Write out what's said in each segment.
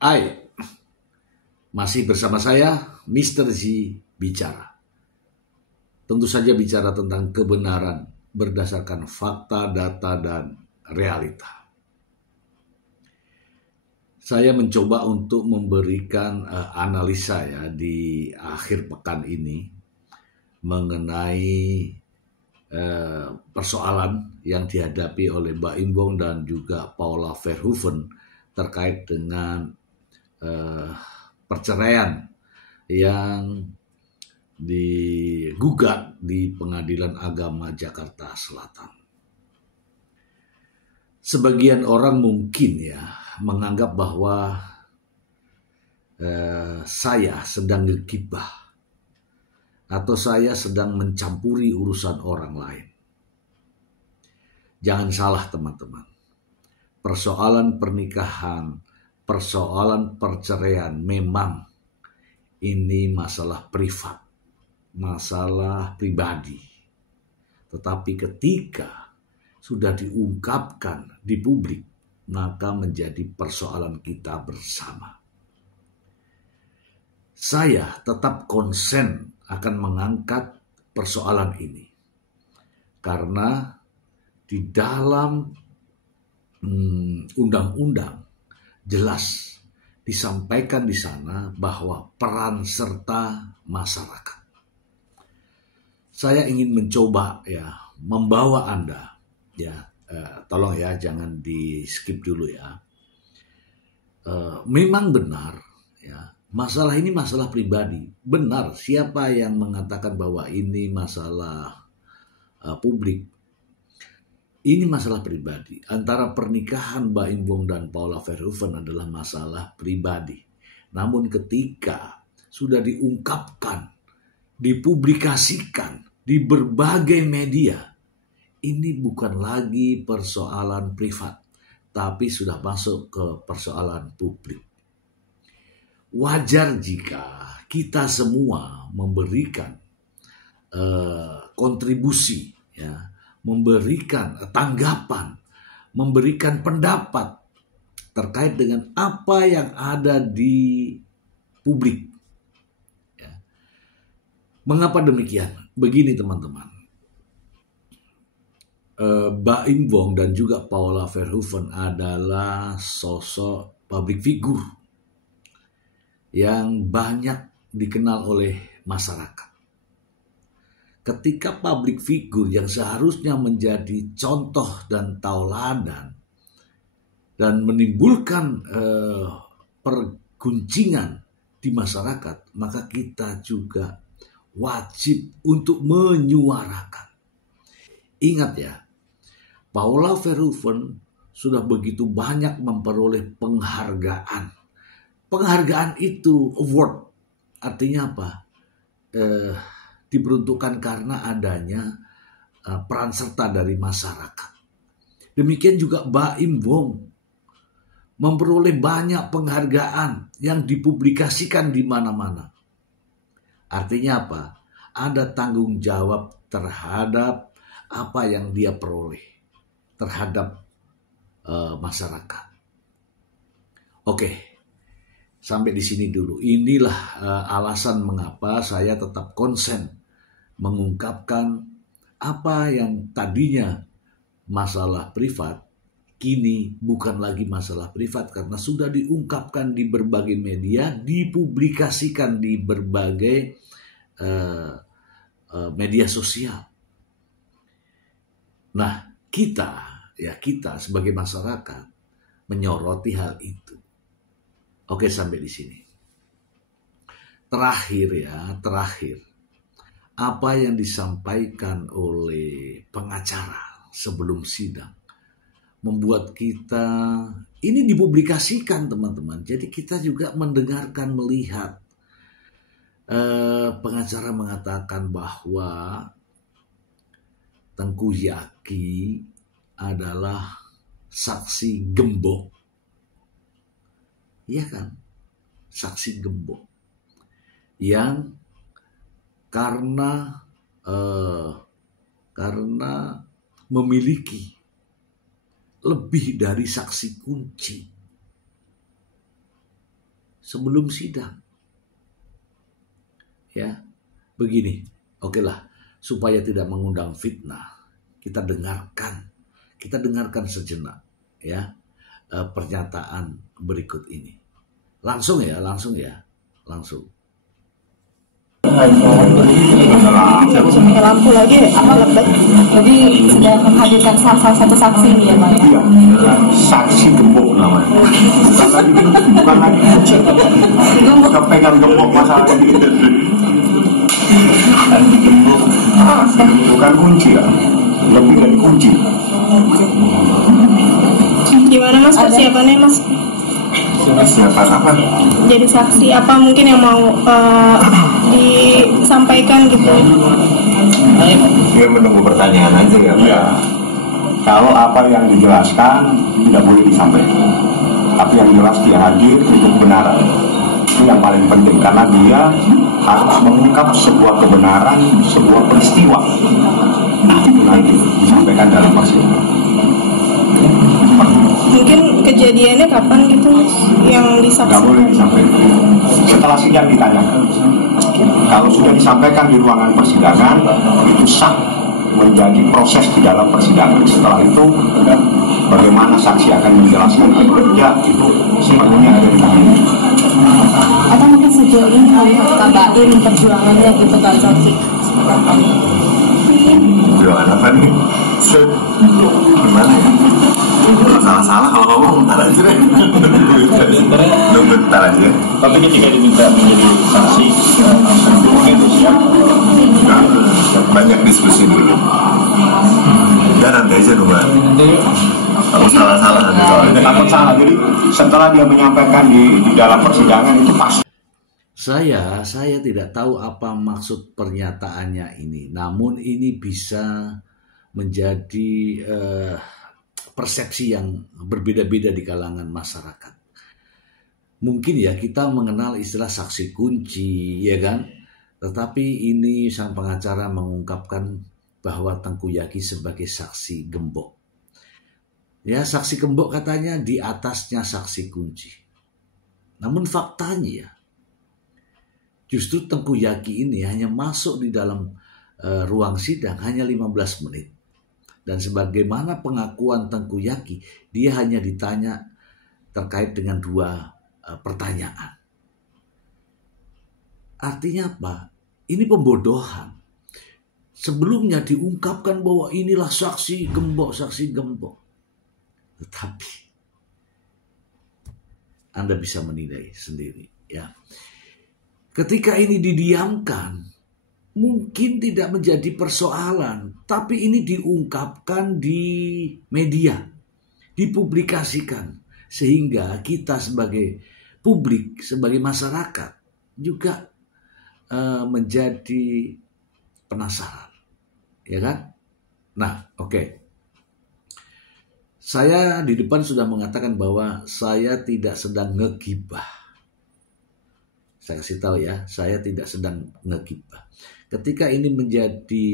Hai, masih bersama saya, Mr. Z Bicara. Tentu saja bicara tentang kebenaran berdasarkan fakta, data, dan realita. Saya mencoba untuk memberikan analisa ya di akhir pekan ini mengenai persoalan yang dihadapi oleh Mbak Imbong dan juga Paula Verhoeven terkait dengan perceraian yang digugat di Pengadilan Agama Jakarta Selatan. Sebagian orang mungkin ya menganggap bahwa saya sedang ngegibah atau saya sedang mencampuri urusan orang lain. Jangan salah teman-teman. Persoalan pernikahan, persoalan perceraian memang ini masalah privat, masalah pribadi. Tetapi ketika sudah diungkapkan di publik, maka menjadi persoalan kita bersama. Saya tetap konsen akan mengangkat persoalan ini. Karena di dalam undang-undang jelas disampaikan di sana bahwa peran serta masyarakat. Saya ingin mencoba ya membawa Anda ya tolong ya jangan di skip dulu ya. Memang benar ya masalah ini masalah pribadi. Benar, siapa yang mengatakan bahwa ini masalah publik? Ini masalah pribadi. Antara pernikahan Mbak Imbong dan Paula Verhoeven adalah masalah pribadi. Namun ketika sudah diungkapkan, dipublikasikan di berbagai media, ini bukan lagi persoalan privat, tapi sudah masuk ke persoalan publik. Wajar jika kita semua memberikan kontribusi ya, memberikan tanggapan, memberikan pendapat terkait dengan apa yang ada di publik. Ya. Mengapa demikian? Begini teman-teman, Mbak Imbong dan juga Paula Verhoeven adalah sosok public figure yang banyak dikenal oleh masyarakat. Ketika public figure yang seharusnya menjadi contoh dan tauladan dan menimbulkan perguncingan di masyarakat, maka kita juga wajib untuk menyuarakan. Ingat ya, Paula Verhoeven sudah begitu banyak memperoleh penghargaan. Penghargaan itu award, artinya apa? Diperuntukkan karena adanya peran serta dari masyarakat. Demikian juga Mbak Imbong memperoleh banyak penghargaan yang dipublikasikan di mana-mana. Artinya apa? Ada tanggung jawab terhadap apa yang dia peroleh terhadap masyarakat. Oke. Sampai di sini dulu. Inilah alasan mengapa saya tetap konsen mengungkapkan apa yang tadinya masalah privat, kini bukan lagi masalah privat karena sudah diungkapkan di berbagai media, dipublikasikan di berbagai media sosial. Nah, kita sebagai masyarakat menyoroti hal itu. Oke, sampai di sini. Terakhir. Apa yang disampaikan oleh pengacara sebelum sidang membuat kita, ini dipublikasikan teman-teman. Jadi kita juga mendengarkan, melihat. Pengacara mengatakan bahwa Tengku Zaki adalah saksi gembok. Iya kan? Saksi gembok. Yang karena memiliki lebih dari saksi kunci. sebelum sidang. Ya, begini, oke lah, supaya tidak mengundang fitnah, kita dengarkan sejenak ya pernyataan berikut ini. Langsung. Pakai lampu lagi lebih. Jadi sudah menghadirkan salah satu saksi nih ya Pak. Iya, saksi gembok namanya. Bukan lagi kunci. Udah pegang gembok masalah ini. Dan gembok, bukan kunci ya, lebih dari kunci. Gimana Mas persiapannya Mas? Persiapan apa? Jadi saksi apa mungkin yang mau disampaikan gitu? Dia menunggu pertanyaan aja ya Pak. Ya. Kalau apa yang dijelaskan tidak boleh disampaikan, tapi yang jelas dia hadir itu kebenaran. Itu yang paling penting karena dia harus mengungkap sebuah kebenaran, sebuah peristiwa. Itu nanti disampaikan dalam persidangan. Mungkin kejadiannya kapan gitu Mas yang disaksikan? Nggak boleh disampaikan. Setelah sidang ditanyakan. Kalau sudah disampaikan di ruangan persidangan, itu sah menjadi proses di dalam persidangan. Setelah itu, bagaimana saksi akan menjelaskan atau tidak, itu sepenuhnya ada di tangan. Atau mungkin sejauh ini kabarin perjuangannya gitu kan saksi? Perjuangan apa nih? Gimana ya? Salah-salah kalau ngomong bentar aja deh. Nunggu bentar aja. Tapi ketika diminta menjadi saksi, itu siap. Banyak diskusi dulu. Dan nanti aja dulu. Kalau salah-salah nanti soalnya. Takut salah. Jadi setelah dia menyampaikan di dalam persidangan itu pasti. Saya tidak tahu apa maksud pernyataannya ini. Namun ini bisa menjadi persepsi yang berbeda-beda di kalangan masyarakat. Mungkin ya kita mengenal istilah saksi kunci, ya kan? Tetapi ini sang pengacara mengungkapkan bahwa Tengku Yaki sebagai saksi gembok. Ya, saksi gembok katanya di atasnya saksi kunci. Namun faktanya justru Tengku Yaki ini hanya masuk di dalam ruang sidang hanya 15 menit. Dan sebagaimana pengakuan Tengku Yaki, dia hanya ditanya terkait dengan 2 pertanyaan. Artinya apa? Ini pembodohan. Sebelumnya diungkapkan bahwa inilah saksi gembok. Tetapi Anda bisa menilai sendiri, ya. Ketika ini didiamkan, mungkin tidak menjadi persoalan, tapi ini diungkapkan di media, dipublikasikan, sehingga kita sebagai publik, sebagai masyarakat juga menjadi penasaran, ya kan? Nah, oke. Saya di depan sudah mengatakan bahwa saya tidak sedang ngegibah. Saya kasih tahu ya, saya tidak sedang ngegibah. Ketika ini menjadi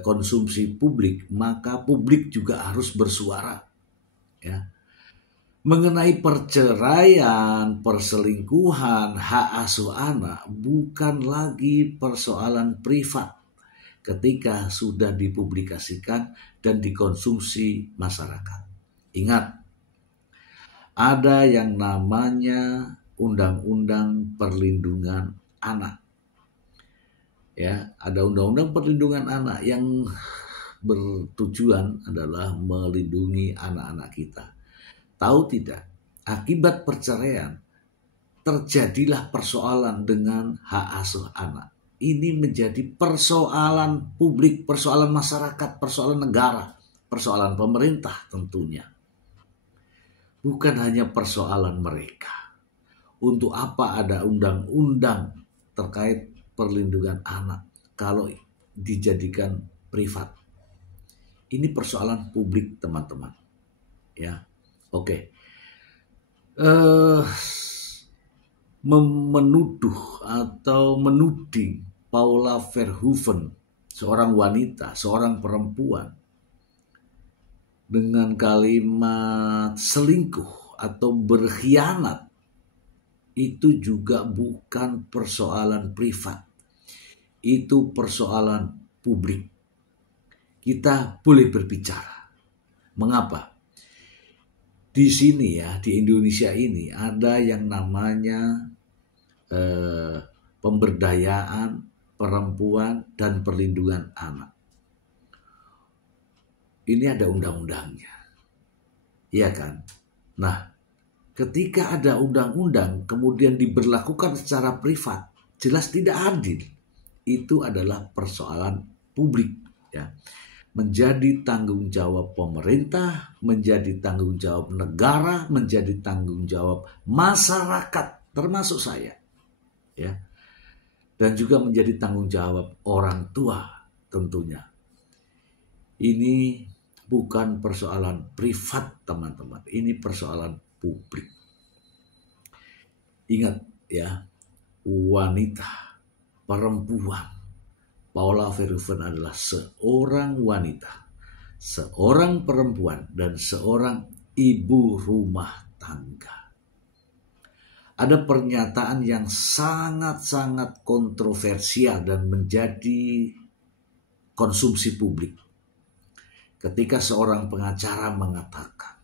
konsumsi publik, maka publik juga harus bersuara, ya. Mengenai perceraian, perselingkuhan, hak asuh anak bukan lagi persoalan privat ketika sudah dipublikasikan dan dikonsumsi masyarakat. Ingat, ada yang namanya Undang-Undang Perlindungan Anak. Ya, ada Undang-Undang Perlindungan Anak yang bertujuan adalah melindungi anak-anak kita. Tahu tidak, akibat perceraian terjadilah persoalan dengan hak asuh anak. Ini menjadi persoalan publik, persoalan masyarakat, persoalan negara, persoalan pemerintah tentunya. Bukan hanya persoalan mereka. Untuk apa ada undang-undang terkait perlindungan anak kalau dijadikan privat? Ini persoalan publik, teman-teman. Ya. Oke, menuduh atau menuding Paula Verhoeven, seorang wanita, seorang perempuan, dengan kalimat selingkuh atau berkhianat, itu juga bukan persoalan privat. Itu persoalan publik. Kita boleh berbicara. Mengapa? Di sini ya, di Indonesia ini ada yang namanya pemberdayaan perempuan dan perlindungan anak. Ini ada undang-undangnya. Iya kan? Nah, ketika ada undang-undang kemudian diberlakukan secara privat, jelas tidak adil. Itu adalah persoalan publik, ya. Menjadi tanggung jawab pemerintah, menjadi tanggung jawab negara, menjadi tanggung jawab masyarakat, termasuk saya, ya. Dan juga menjadi tanggung jawab orang tua tentunya. Ini bukan persoalan privat, teman-teman. Ini persoalan publik. Ingat ya, wanita, perempuan. Paula Verhoeven adalah seorang wanita, seorang perempuan, dan seorang ibu rumah tangga. Ada pernyataan yang sangat-sangat kontroversial dan menjadi konsumsi publik. Ketika seorang pengacara mengatakan,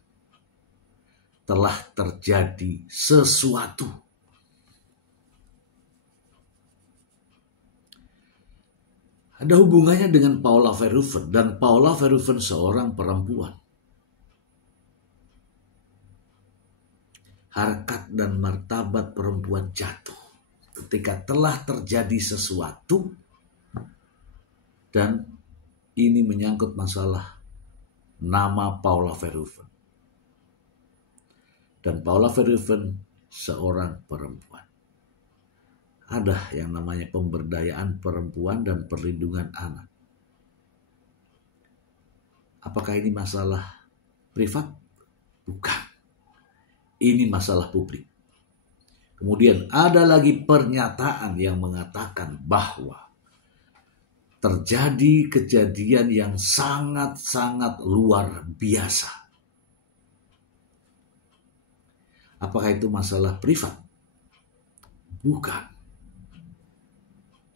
telah terjadi sesuatu. Ada hubungannya dengan Paula Verhoeven, dan Paula Verhoeven seorang perempuan. Harkat dan martabat perempuan jatuh ketika telah terjadi sesuatu, dan ini menyangkut masalah nama Paula Verhoeven. Dan Paula Verhoeven seorang perempuan. Ada yang namanya pemberdayaan perempuan dan perlindungan anak. Apakah ini masalah privat? Bukan. Ini masalah publik. Kemudian ada lagi pernyataan yang mengatakan bahwa terjadi kejadian yang sangat-sangat luar biasa. Apakah itu masalah privat? Bukan.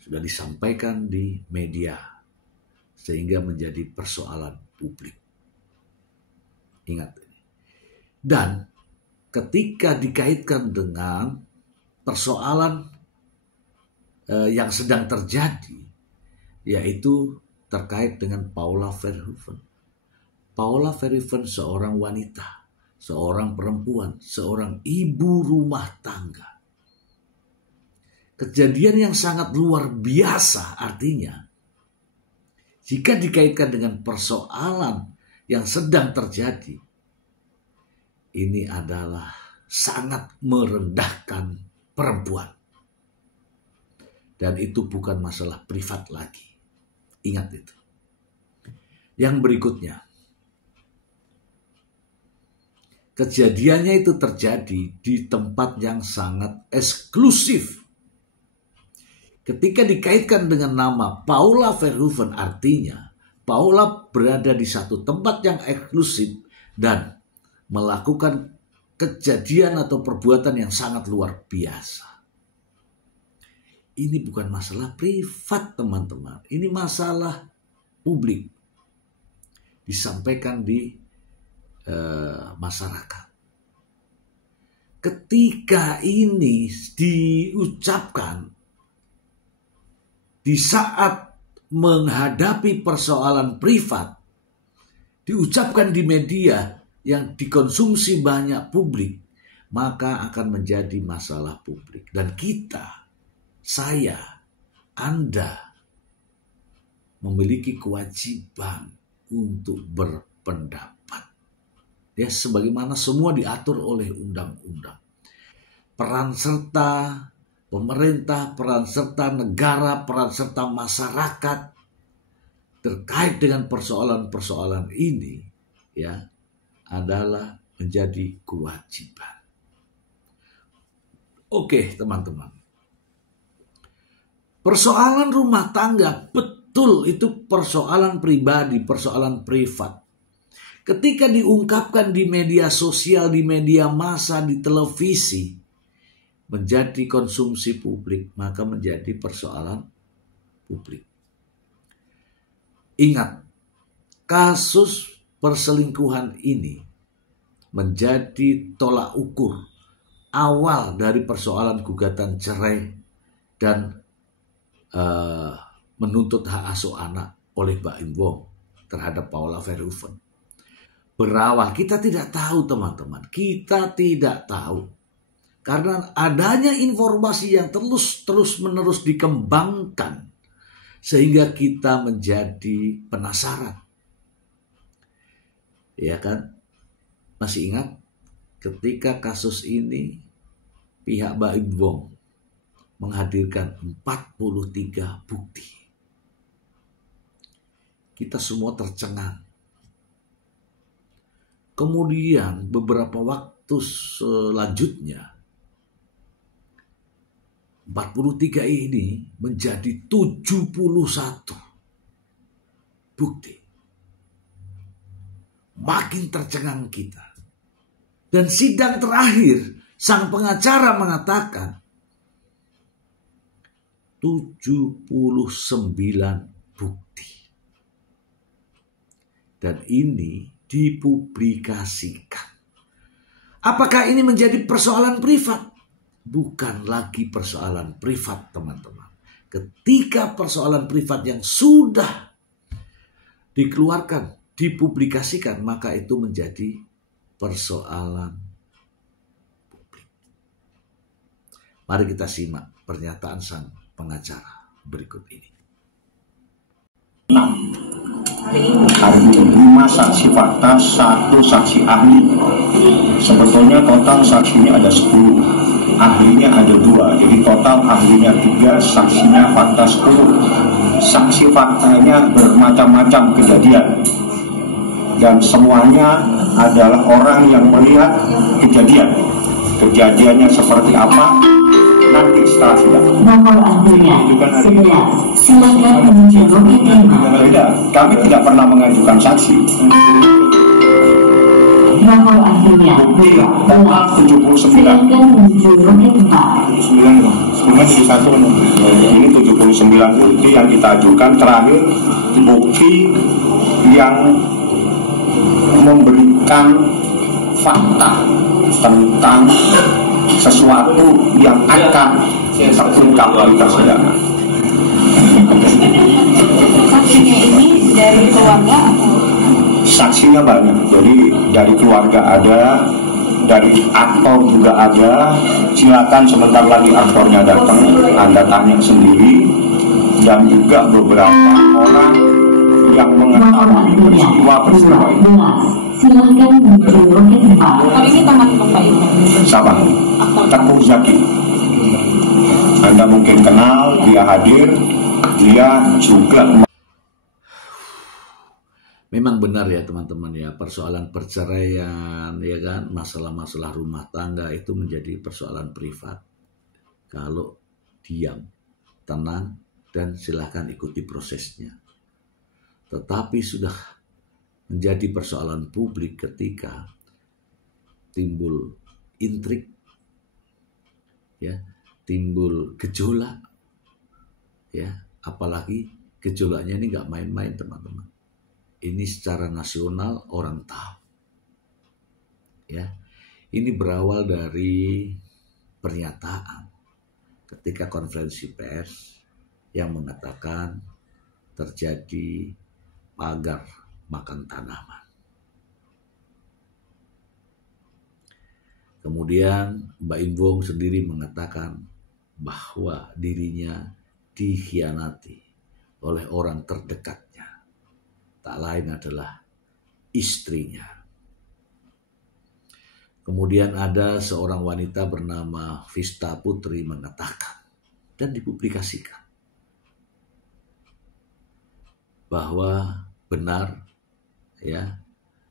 Sudah disampaikan di media sehingga menjadi persoalan publik. Ingat ini. Dan ketika dikaitkan dengan persoalan yang sedang terjadi, yaitu terkait dengan Paula Verhoeven. Paula Verhoeven seorang wanita, seorang perempuan, seorang ibu rumah tangga. Kejadian yang sangat luar biasa, artinya jika dikaitkan dengan persoalan yang sedang terjadi, ini adalah sangat merendahkan perempuan. Dan itu bukan masalah privat lagi. Ingat itu. Yang berikutnya. Kejadiannya itu terjadi di tempat yang sangat eksklusif. Ketika dikaitkan dengan nama Paula Verhoeven, artinya Paula berada di satu tempat yang eksklusif dan melakukan kejadian atau perbuatan yang sangat luar biasa. Ini bukan masalah privat, teman-teman. Ini masalah publik. Disampaikan di masyarakat. Ketika ini diucapkan di saat menghadapi persoalan privat, diucapkan di media yang dikonsumsi banyak publik, maka akan menjadi masalah publik. Dan kita, saya, Anda memiliki kewajiban untuk berpendapat. Ya, sebagaimana semua diatur oleh undang-undang. Peran serta pemerintah, peran serta negara, peran serta masyarakat terkait dengan persoalan-persoalan ini, ya, adalah menjadi kewajiban. Oke, teman-teman. Persoalan rumah tangga betul itu persoalan pribadi, persoalan privat. Ketika diungkapkan di media sosial, di media massa, di televisi, menjadi konsumsi publik, maka menjadi persoalan publik. Ingat, kasus perselingkuhan ini menjadi tolak ukur awal dari persoalan gugatan cerai dan menuntut hak asuh anak oleh Mbak Im Wong terhadap Paula Verhoeven. Berawal, kita tidak tahu teman-teman, kita tidak tahu. Karena adanya informasi yang terus-menerus dikembangkan sehingga kita menjadi penasaran. Ya kan? Masih ingat ketika kasus ini pihak Mbak Im Wong menghadirkan 43 bukti. Kita semua tercengang. Kemudian beberapa waktu selanjutnya 43 ini menjadi 71 bukti. Makin tercengang kita. Dan sidang terakhir, sang pengacara mengatakan 79 bukti. Dan ini dipublikasikan. Apakah ini menjadi persoalan privat? Bukan lagi persoalan privat, teman-teman. Ketika persoalan privat yang sudah dikeluarkan, dipublikasikan, maka itu menjadi persoalan publik. Mari kita simak pernyataan sang pengacara berikut ini. 6. Hari ini 5 saksi fakta, 1 saksi ahli. Sebetulnya total saksinya ada 10, ahlinya ada 2. Jadi total ahlinya 3, saksinya fakta 10. Saksi faktanya bermacam-macam kejadian. Dan semuanya adalah orang yang melihat kejadian. Kejadiannya seperti apa? Nanti setelah sidang. Nomor ahlinya 11. Silakan menghubungi 5. Beda, kami tidak pernah mengajukan saksi. Nomor ahlinya 79. Silakan menghubungi 4. 971. Ini 79 bukti yang kita ajukan. Terakhir bukti yang memberikan fakta tentang sesuatu yang akan terungkap di persidangan. Saksinya ini dari keluarga atau? Saksinya banyak, jadi dari keluarga ada, dari aktor juga ada. Silakan sebentar lagi aktornya datang, Anda tanya sendiri. Dan juga beberapa orang yang mengetahui peristiwa-peristiwa ini. Silakan menghubungi 4. Kalau ini teman Bapak Ibu. Siapa? Teguh Zaki. Anda mungkin kenal, dia hadir, dia juga. Memang benar ya teman-teman ya, persoalan perceraian ya kan, masalah-masalah rumah tangga itu menjadi persoalan privat. Kalau diam, tenang, dan silahkan ikuti prosesnya. Tetapi sudah menjadi persoalan publik ketika timbul intrik, ya, timbul gejolak, ya, apalagi gejolaknya ini nggak main-main teman-teman. Ini secara nasional orang tahu, ya. Ini berawal dari pernyataan ketika konferensi pers yang mengatakan terjadi pagar makan tanaman. Kemudian Mbak Im Wong sendiri mengatakan bahwa dirinya dikhianati oleh orang terdekatnya. Tak lain adalah istrinya. Kemudian ada seorang wanita bernama Vista Putri mengatakan dan dipublikasikan bahwa benar ya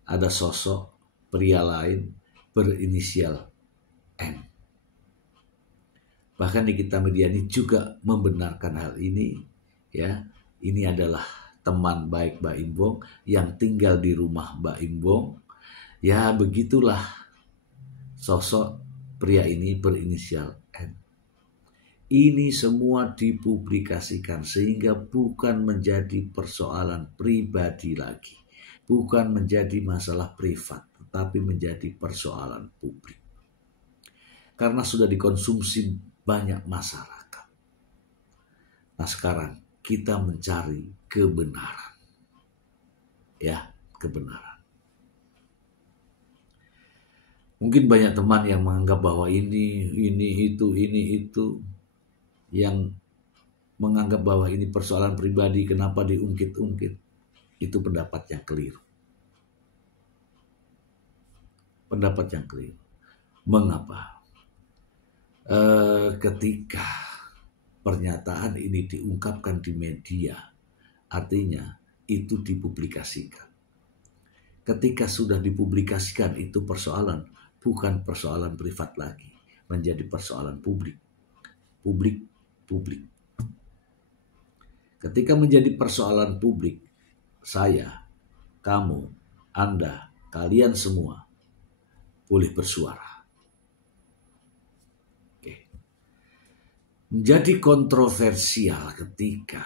ada sosok pria lain berinisial M. Bahkan di kita media ini juga membenarkan hal ini ya. Ini adalah teman baik Mbak Im Wong yang tinggal di rumah Mbak Im Wong. Ya begitulah sosok pria ini berinisial N. Ini semua dipublikasikan sehingga bukan menjadi persoalan pribadi lagi. Bukan menjadi masalah privat, tetapi menjadi persoalan publik. Karena sudah dikonsumsi banyak masyarakat. Nah sekarang kita mencari kebenaran. Ya, kebenaran. Mungkin banyak teman yang menganggap bahwa ini itu, yang menganggap bahwa ini persoalan pribadi, kenapa diungkit-ungkit. Itu pendapat yang keliru. Pendapat yang keliru. Mengapa? Ketika pernyataan ini diungkapkan di media, artinya itu dipublikasikan. Ketika sudah dipublikasikan, itu persoalan bukan persoalan privat lagi, menjadi persoalan publik. Publik. Ketika menjadi persoalan publik, saya, kamu, Anda, kalian semua boleh bersuara. Oke. Menjadi kontroversial ketika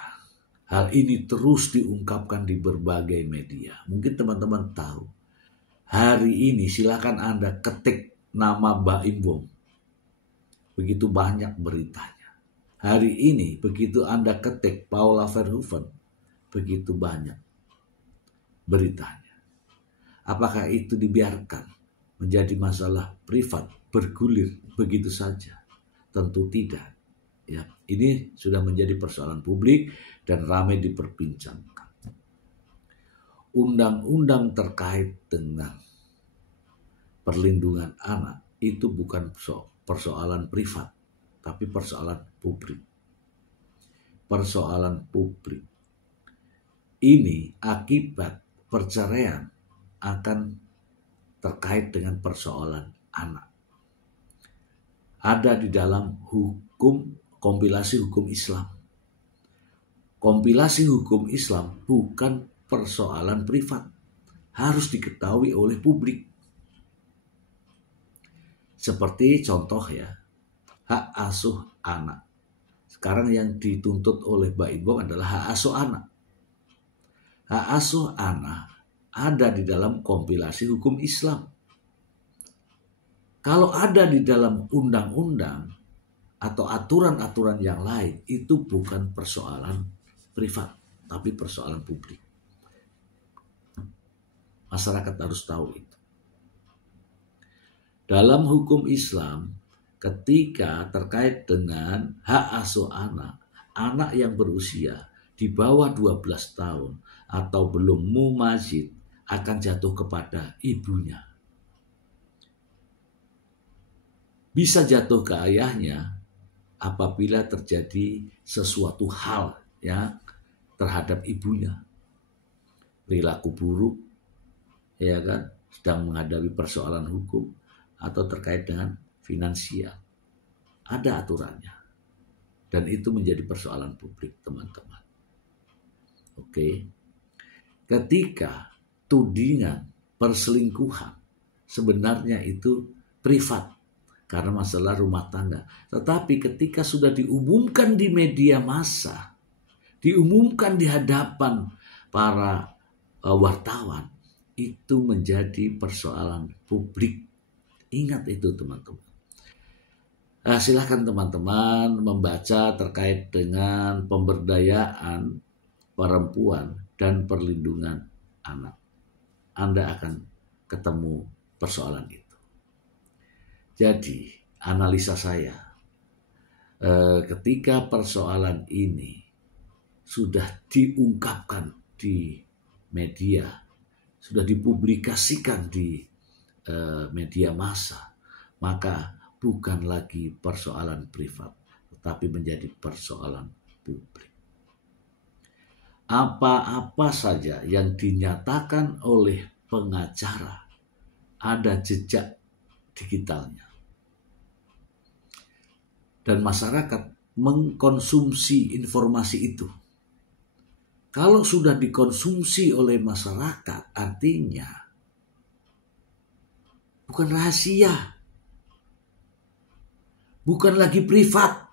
hal ini terus diungkapkan di berbagai media. Mungkin teman-teman tahu, hari ini silakan Anda ketik nama Baim Wong. Begitu banyak beritanya. Hari ini begitu Anda ketik Paula Verhoeven, begitu banyak beritanya. Apakah itu dibiarkan menjadi masalah privat, bergulir begitu saja? Tentu tidak. Ya, ini sudah menjadi persoalan publik dan ramai diperbincangkan. Undang-undang terkait dengan perlindungan anak itu bukan persoalan privat, tapi persoalan publik. Persoalan publik. Ini akibat perceraian akan terkait dengan persoalan anak. Ada di dalam kompilasi hukum Islam. Kompilasi hukum Islam bukan persoalan privat. Harus diketahui oleh publik. Seperti contoh ya, hak asuh anak. Sekarang yang dituntut oleh Baim Wong adalah hak asuh anak. Hak asuh anak ada di dalam kompilasi hukum Islam. Kalau ada di dalam undang-undang atau aturan-aturan yang lain, itu bukan persoalan privat, tapi persoalan publik. Masyarakat harus tahu itu. Dalam hukum Islam, ketika terkait dengan hak asuh anak, anak yang berusia di bawah 12 tahun atau belum mumazid akan jatuh kepada ibunya. Bisa jatuh ke ayahnya apabila terjadi sesuatu hal ya terhadap ibunya. Perilaku buruk, ya kan, sedang menghadapi persoalan hukum atau terkait dengan finansial. Ada aturannya. Dan itu menjadi persoalan publik, teman-teman. Oke. Ketika tudingan perselingkuhan sebenarnya itu privat karena masalah rumah tangga. Tetapi ketika sudah diumumkan di media massa, diumumkan di hadapan para wartawan, itu menjadi persoalan publik. Ingat itu teman-teman. Silahkan teman-teman membaca terkait dengan pemberdayaan perempuan dan perlindungan anak. Anda akan ketemu persoalan itu. Jadi analisa saya, ketika persoalan ini sudah diungkapkan di media, sudah dipublikasikan di media massa, maka bukan lagi persoalan privat, tetapi menjadi persoalan publik. Apa-apa saja yang dinyatakan oleh pengacara ada jejak digitalnya. Dan masyarakat mengkonsumsi informasi itu. Kalau sudah dikonsumsi oleh masyarakat, artinya bukan rahasia. bukan lagi privat.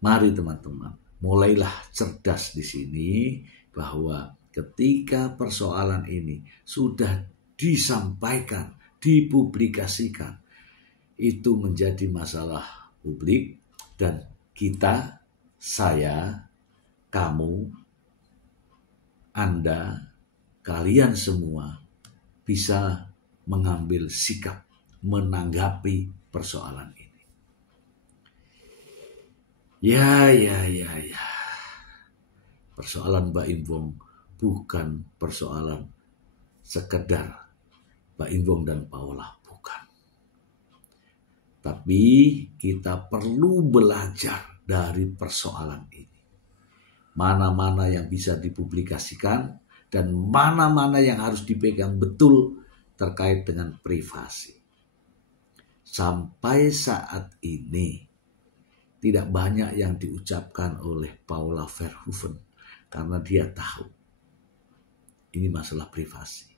Mari teman-teman, mulailah cerdas di sini bahwa ketika persoalan ini sudah disampaikan, dipublikasikan, itu menjadi masalah publik dan kita, saya, kamu, Anda, kalian semua bisa mengambil sikap menanggapi persoalan ini. Ya. Persoalan Mbak Im Wong bukan persoalan sekedar Mbak Im Wong dan Paula, bukan. Tapi kita perlu belajar dari persoalan ini. Mana-mana yang bisa dipublikasikan dan mana-mana yang harus dipegang betul terkait dengan privasi. Sampai saat ini tidak banyak yang diucapkan oleh Paula Verhoeven karena dia tahu ini masalah privasi.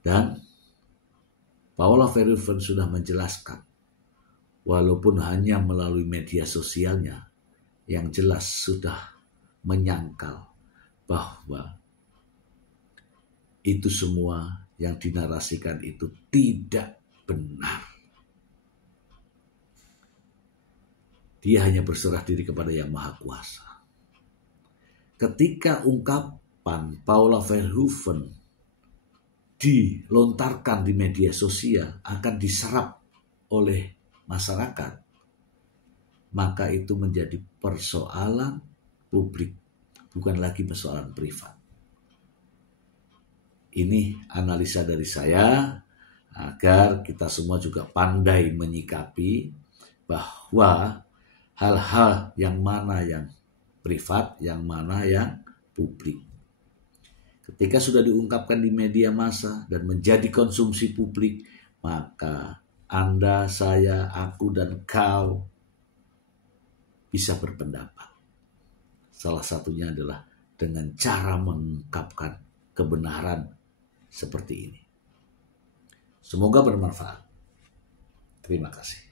Dan Paula Verhoeven sudah menjelaskan, walaupun hanya melalui media sosialnya, yang jelas sudah menyangkal bahwa itu semua yang dinarasikan itu tidak benar. Dia hanya berserah diri kepada Yang Maha Kuasa. Ketika ungkapan Paula Verhoeven dilontarkan di media sosial akan diserap oleh masyarakat, maka itu menjadi persoalan publik, bukan lagi persoalan privat. Ini analisa dari saya agar kita semua juga pandai menyikapi bahwa hal-hal yang mana yang privat, yang mana yang publik. Ketika sudah diungkapkan di media massa dan menjadi konsumsi publik, maka Anda, saya, aku, dan kau bisa berpendapat. Salah satunya adalah dengan cara mengungkapkan kebenaran seperti ini. Semoga bermanfaat. Terima kasih.